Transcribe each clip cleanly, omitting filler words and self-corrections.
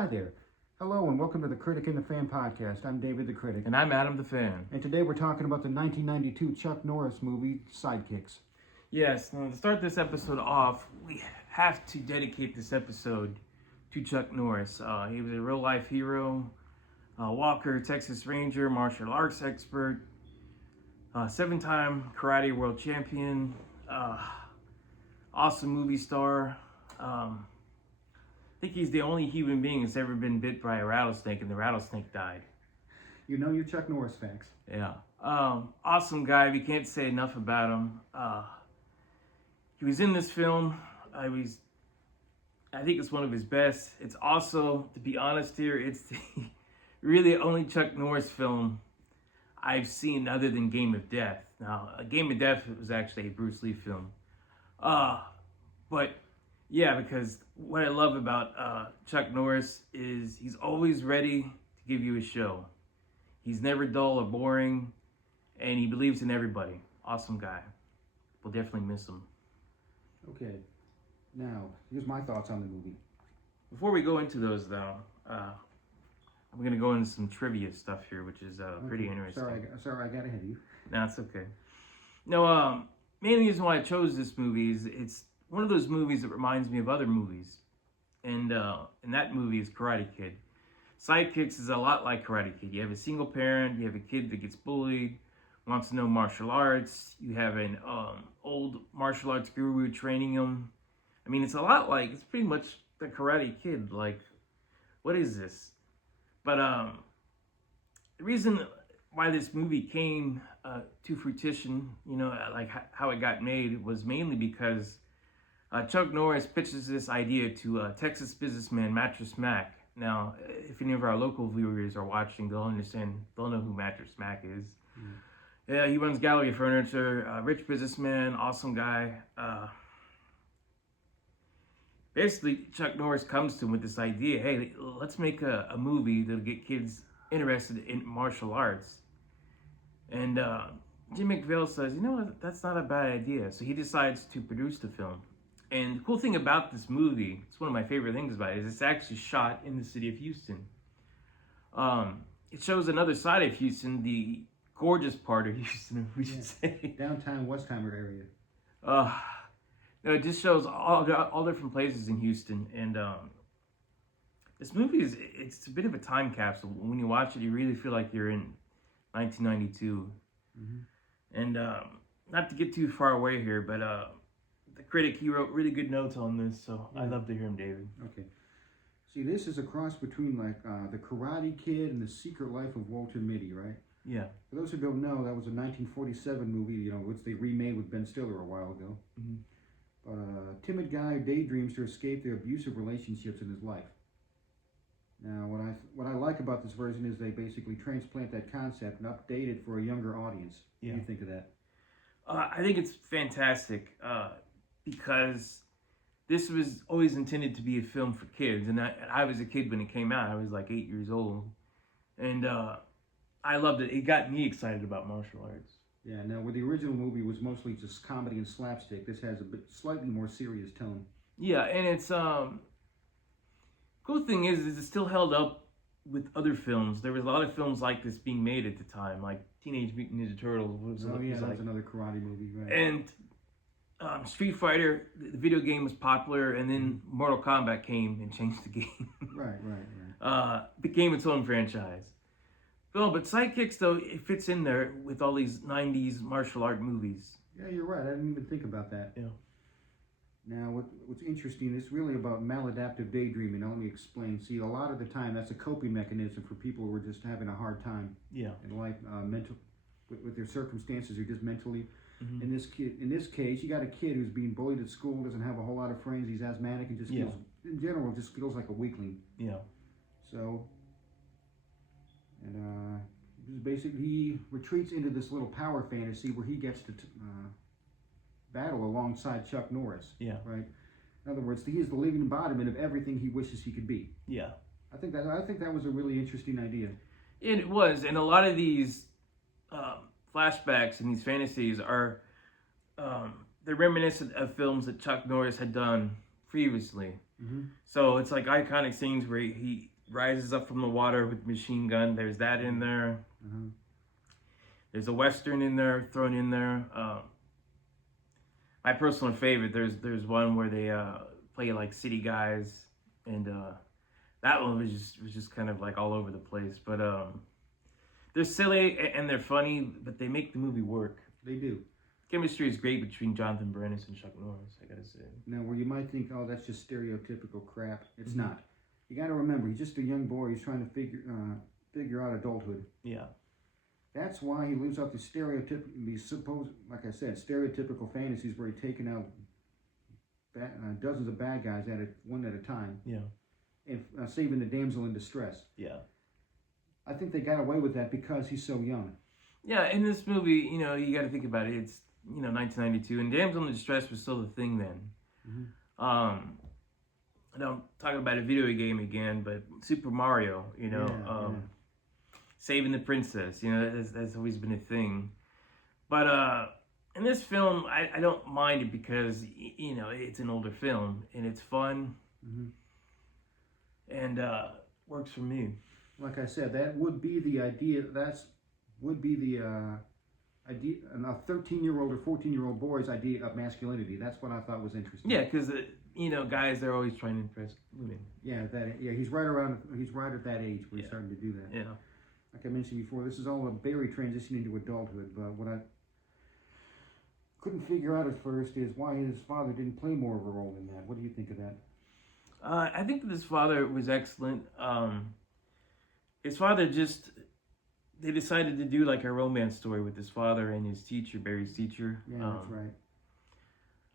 Hi there. Hello and welcome to the Critic and the Fan podcast. I'm David the Critic. And I'm Adam the Fan. And today we're talking about the 1992 Chuck Norris movie, Sidekicks. Yes, now to start this episode off, we have to dedicate this episode to Chuck Norris. He was a real-life hero, Walker, Texas Ranger, martial arts expert, 7-time karate world champion, awesome movie star. I think he's the only human being that's ever been bit by a rattlesnake, and the rattlesnake died. You know your Chuck Norris facts. Yeah. Awesome guy. We can't say enough about him. He was in this film. I think it's one of his best. It's also, to be honest here, it's the really only Chuck Norris film I've seen other than Game of Death. Now, Game of Death was actually a Bruce Lee film. But yeah, because what I love about Chuck Norris is he's always ready to give you a show. He's never dull or boring, and he believes in everybody. Awesome guy. We'll definitely miss him. Okay, now, here's my thoughts on the movie. Before we go into those, though, I'm going to go into some trivia stuff here, which is pretty interesting. Sorry, I got ahead of you. No, it's okay. No, main reason why I chose this movie is it's one of those movies that reminds me of other movies. And that movie is Karate Kid. Sidekicks is a lot like Karate Kid. You have a single parent, you have a kid that gets bullied, wants to know martial arts, you have an old martial arts guru training him. I mean, it's a lot like, it's pretty much the Karate Kid. Like, what is this? But the reason why this movie came to fruition, you know, like how it got made, was mainly because Chuck Norris pitches this idea to Texas businessman Mattress Mac. Now, if any of our local viewers are watching, they'll know who Mattress Mac is. Mm. Yeah, he runs Gallery Furniture, rich businessman, awesome guy. Basically, Chuck Norris comes to him with this idea, hey, let's make a movie that'll get kids interested in martial arts. And Jim McVale says, you know what, that's not a bad idea. So he decides to produce the film. And the cool thing about this movie, it's one of my favorite things about it, is it's actually shot in the city of Houston. It shows another side of Houston, the gorgeous part of Houston, we should say. Downtown Westheimer area. No, it just shows all different places in Houston. And this movie it's a bit of a time capsule. When you watch it, you really feel like you're in 1992. Mm-hmm. And not to get too far away here, but the critic, he wrote really good notes on this, so I'd love to hear him, David. Okay. See, this is a cross between like the Karate Kid and The Secret Life of Walter Mitty, right? Yeah. For those who don't know, that was a 1947 movie, you know, which they remade with Ben Stiller a while ago. Mm-hmm. But a timid guy who daydreams to escape their abusive relationships in his life. Now, what I like about this version is they basically transplant that concept and update it for a younger audience. Yeah. What do you think of that? I think it's fantastic because this was always intended to be a film for kids. And I was a kid when it came out. I was like 8 years old. And I loved it. It got me excited about martial arts. Yeah, now where the original movie was mostly just comedy and slapstick, this has a slightly more serious tone. Yeah, and it's cool thing is it's still held up with other films. There was a lot of films like this being made at the time, like Teenage Mutant Ninja Turtles. That was another karate movie, right? And Street Fighter, the video game, was popular, and then Mortal Kombat came and changed the game. Right. Became its own franchise. Well, but Sidekicks, though, it fits in there with all these 90s martial art movies. Yeah, you're right. I didn't even think about that. Yeah. Now, what's interesting, it's really about maladaptive daydreaming. Now, let me explain. See, a lot of the time, that's a coping mechanism for people who are just having a hard time in life, with their circumstances, or just mentally. Mm-hmm. In this case, you got a kid who's being bullied at school, doesn't have a whole lot of friends, he's asthmatic, and just feels, in general, just feels like a weakling. Yeah. So, and basically he retreats into this little power fantasy where he gets to battle alongside Chuck Norris. Yeah. Right. In other words, he is the living embodiment of everything he wishes he could be. Yeah. I think that was a really interesting idea. It was, and a lot of these flashbacks and these fantasies are they're reminiscent of films that Chuck Norris had done previously. Mm-hmm. So it's like iconic scenes where he rises up from the water with machine gun. There's that in there. Uh-huh. There's a Western in there, thrown in there. My personal favorite, there's one where they play like city guys, and that one was just kind of like all over the place. But they're silly and they're funny, but they make the movie work. They do. Chemistry is great between Jonathan Brandis and Chuck Norris, I gotta say. Now, where you might think, oh, that's just stereotypical crap, it's not. You got to remember, he's just a young boy. He's trying to figure out adulthood. Yeah. That's why he lives up to like I said, stereotypical fantasies where he's taking out dozens of bad guys one at a time. Yeah. And saving the damsel in distress. Yeah. I think they got away with that because he's so young. Yeah, in this movie, you got to think about it. It's 1992, and damsel in distress was still the thing then. Mm-hmm. And I'm talking about a video game again, but Super Mario, saving the princess, that's always been a thing. But in this film, I don't mind it because, it's an older film, and it's fun, and works for me. Like I said, that would be the idea, idea, a 13-year-old or 14-year-old boy's idea of masculinity. That's what I thought was interesting. Yeah, because, guys, they're always trying to impress women. Yeah, he's right at that age where he's starting to do that. Yeah. Like I mentioned before, this is all a Barry transitioning into adulthood, but what I couldn't figure out at first is why his father didn't play more of a role in that. What do you think of that? I think that his father was excellent. His father they decided to do like a romance story with his father and his teacher, Barry's teacher. Yeah, that's right.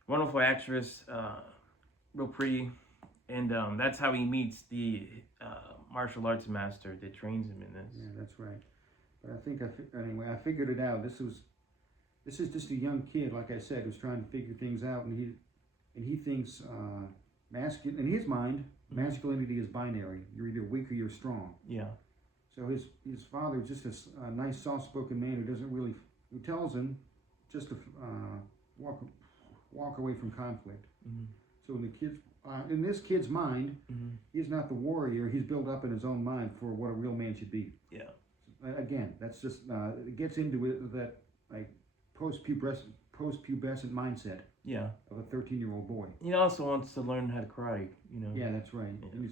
Wonderful actress, real pretty. And that's how he meets the martial arts master that trains him in this. Yeah, that's right. But I think I figured it out. This is just a young kid, like I said, who's trying to figure things out, and he thinks in his mind, masculinity is binary. You're either weak or you're strong. Yeah. So his father is just a nice, soft-spoken man who tells him just to walk away from conflict. Mm-hmm. So in this kid's mind, he's not the warrior. He's built up in his own mind for what a real man should be. Yeah. Again, that's just it gets into that like post-pubescent mindset. Yeah. Of a 13-year-old boy. He also wants to learn how to karate. Yeah, that's right. Yeah.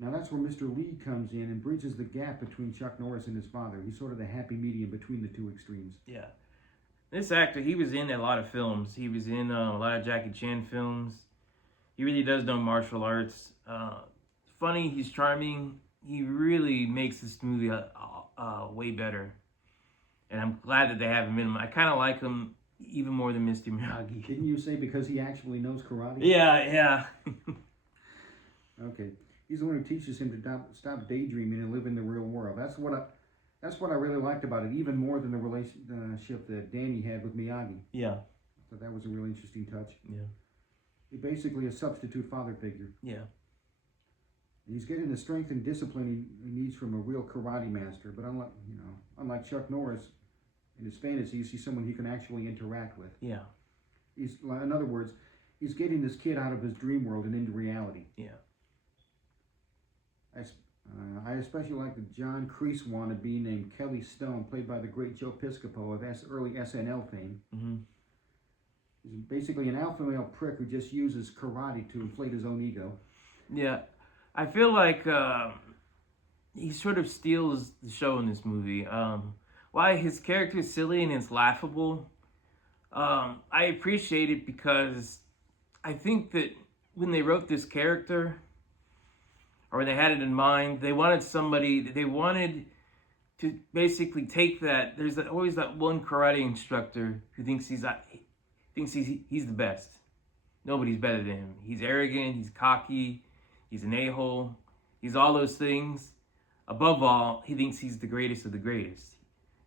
Now that's where Mr. Lee comes in and bridges the gap between Chuck Norris and his father. He's sort of the happy medium between the two extremes. Yeah. This actor, he was in a lot of films. He was in a lot of Jackie Chan films. He really does know martial arts. Funny, he's charming. He really makes this movie way better. And I'm glad that they have him in. I kind of like him even more than Mr. Miyagi. Didn't you say because he actually knows karate? Yeah. Okay. He's the one who teaches him to stop daydreaming and live in the real world. That's what I really liked about it, even more than the relationship that Danny had with Miyagi. Yeah. So that was a really interesting touch. Yeah. He's basically a substitute father figure. Yeah. He's getting the strength and discipline he needs from a real karate master. But unlike Chuck Norris, in his fantasies, he's someone he can actually interact with. Yeah. In other words, he's getting this kid out of his dream world and into reality. Yeah. I especially like the John Kreese wannabe named Kelly Stone, played by the great Joe Piscopo of early SNL fame. Mm-hmm. He's basically an alpha male prick who just uses karate to inflate his own ego. Yeah. I feel like he sort of steals the show in this movie. Why his character is silly and it's laughable, I appreciate it because I think that when they wrote this character, or when they had it in mind, they wanted to basically take that. There's always that one karate instructor who thinks he's the best. Nobody's better than him. He's arrogant, he's cocky, he's an a-hole, he's all those things. Above all, he thinks he's the greatest of the greatest.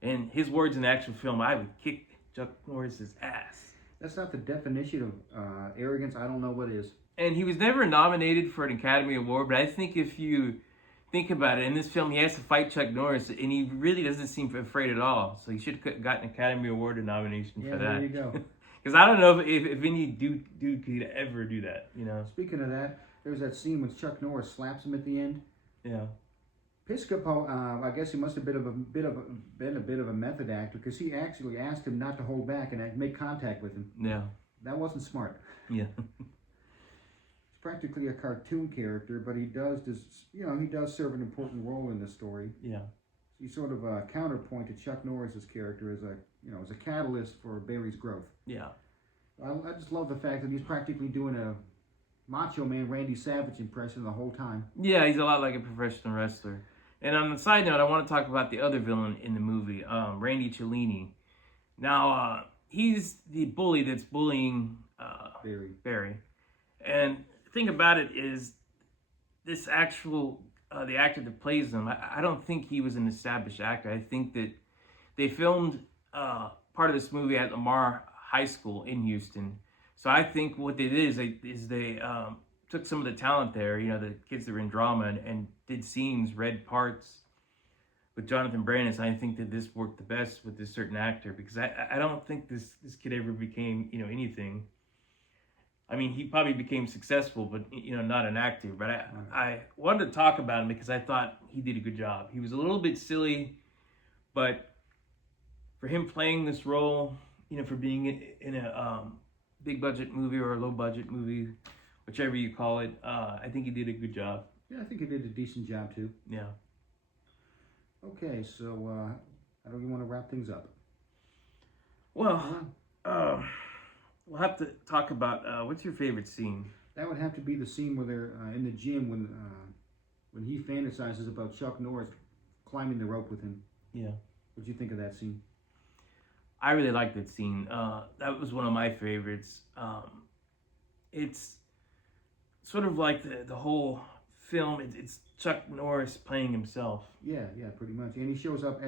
And his words in the actual film, I would kick Chuck Norris's ass. That's not the definition of arrogance. I don't know what is. And he was never nominated for an Academy Award, but I think if you think about it, in this film he has to fight Chuck Norris, and he really doesn't seem afraid at all. So he should have gotten an Academy Award nomination for that. Yeah, there you go. Because I don't know if any dude could ever do that, Speaking of that, There's that scene when Chuck Norris slaps him at the end. Yeah. Piscopo, I guess he must have been a bit of a method actor, because he actually asked him not to hold back and make contact with him. Yeah. That wasn't smart. Yeah. He's practically a cartoon character, but he does serve an important role in the story. Yeah. He's sort of a counterpoint to Chuck Norris's character as a catalyst for Barry's growth. Yeah. I just love the fact that he's practically doing a Macho Man Randy Savage impression the whole time. Yeah, he's a lot like a professional wrestler. And on the side note, I want to talk about the other villain in the movie, Randy Cellini. Now, he's the bully that's bullying Barry. And the thing about it is, this the actor that plays him, I don't think he was an established actor. I think that they filmed part of this movie at Lamar High School in Houston. So I think what they did is they took some of the talent there, the kids that were in drama, and did scenes, read parts with Jonathan Brandis. I think that this worked the best with this certain actor, because I don't think this kid ever became, anything. I mean, he probably became successful, but, not an actor. But I wanted to talk about him because I thought he did a good job. He was a little bit silly, but for him playing this role, for being in a big budget movie or a low budget movie, whichever you call it, I think he did a good job. Yeah, I think he did a decent job too. Yeah. Okay, so how do you want to wrap things up? Well, we'll have to talk about what's your favorite scene? That would have to be the scene where they're in the gym when he fantasizes about Chuck Norris climbing the rope with him. Yeah. What'd you think of that scene? I really liked that scene. That was one of my favorites. It's sort of like the whole film. It's Chuck Norris playing himself. Yeah, pretty much. And he shows up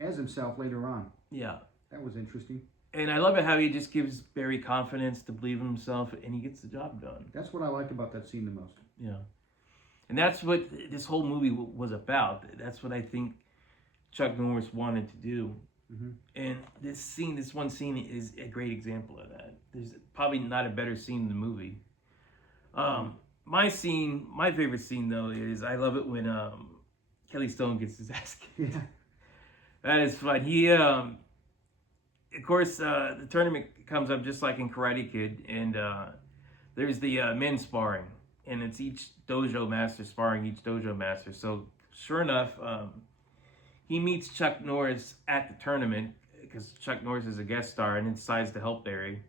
as himself later on. Yeah. That was interesting. And I love it how he just gives Barry confidence to believe in himself, and he gets the job done. That's what I liked about that scene the most. Yeah. And that's what this whole movie was about. That's what I think Chuck Norris wanted to do. Mm-hmm. And this one scene is a great example of that. There's probably not a better scene in the movie. My favorite scene though is, I love it when Kelly Stone gets his ass kicked. Yeah. That is fun. He, of course, the tournament comes up just like in Karate Kid, and there's the men sparring, and it's each dojo master sparring each dojo master. So sure enough, he meets Chuck Norris at the tournament, because Chuck Norris is a guest star and decides to help Barry.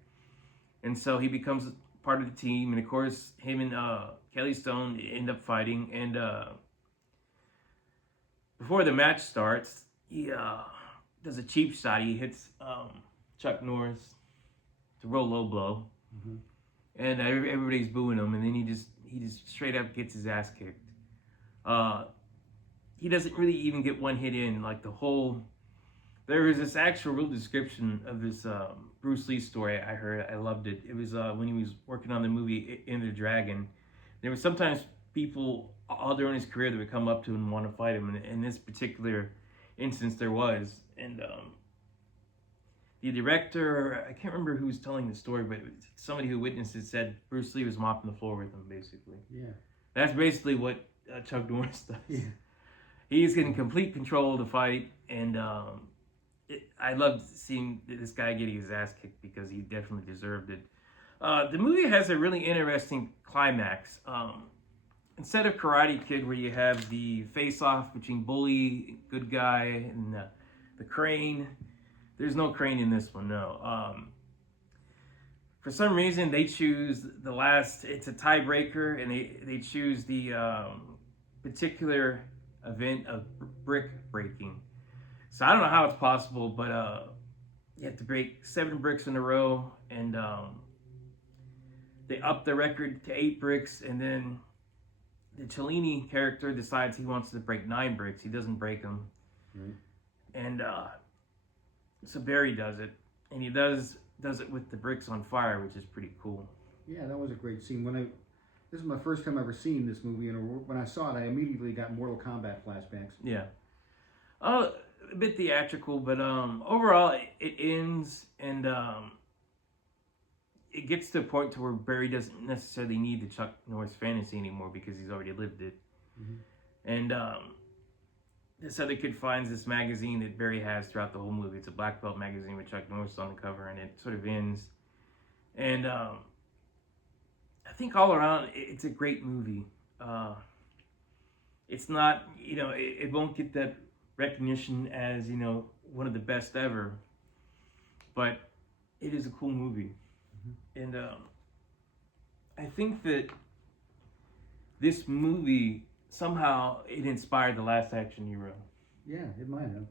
And so he becomes part of the team, and of course, him and Kelly Stone end up fighting. And before the match starts, he does a cheap shot. He hits Chuck Norris to roll low blow, mm-hmm. and everybody's booing him. And then he just straight up gets his ass kicked. He doesn't really even get one hit in. Like there is this actual real description of this Bruce Lee story I heard. I loved it. It was when he was working on the movie Enter the Dragon. There were sometimes people all during his career that would come up to him and want to fight him. And in this particular instance, there was. And the director, I can't remember who was telling the story, but somebody who witnessed it said Bruce Lee was mopping the floor with him, basically. Yeah. That's basically what Chuck Norris does. Yeah. He's in complete control of the fight, and I loved seeing this guy getting his ass kicked because he definitely deserved it. The movie has a really interesting climax. Instead of Karate Kid, where you have the face-off between bully, good guy, and the crane, there's no crane in this one, no. For some reason, they choose the last, it's a tiebreaker, and they choose the particular event of brick breaking. So I don't know how it's possible, but you have to break 7 bricks in a row, and they up the record to 8 bricks, and then the Cellini character decides he wants to break 9 bricks. He doesn't break them. Right. And so Barry does it, and he does it with the bricks on fire, which is pretty cool. Yeah, that was a great scene. This is my first time ever seeing this movie, and when I saw it, I immediately got Mortal Kombat flashbacks. Yeah. A bit theatrical, but overall, it ends, and it gets to a point to where Barry doesn't necessarily need the Chuck Norris fantasy anymore because he's already lived it. Mm-hmm. And this other kid finds this magazine that Barry has throughout the whole movie. It's a black belt magazine with Chuck Norris on the cover, and it sort of ends. And I think all around, it's a great movie. It's not, it won't get that recognition as, one of the best ever, but it is a cool movie. Mm-hmm. And I think that this movie, somehow, it inspired The Last Action Hero. Yeah, it might have.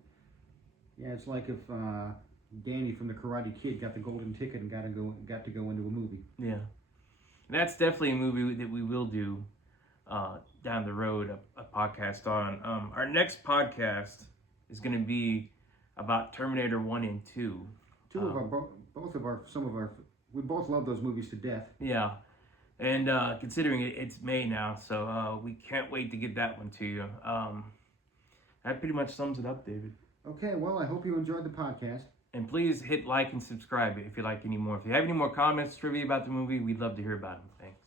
Yeah, it's like if Danny from The Karate Kid got the golden ticket and got to go into a movie. Yeah. And that's definitely a movie that we will do down the road, a podcast on. Our next podcast is going to be about Terminator 1 and 2. We both love those movies to death. Yeah. And considering it's May now, so we can't wait to get that one to you. That pretty much sums it up, David. Okay, well, I hope you enjoyed the podcast. And please hit like and subscribe if you like any more. If you have any more comments, trivia about the movie, we'd love to hear about them. Thanks.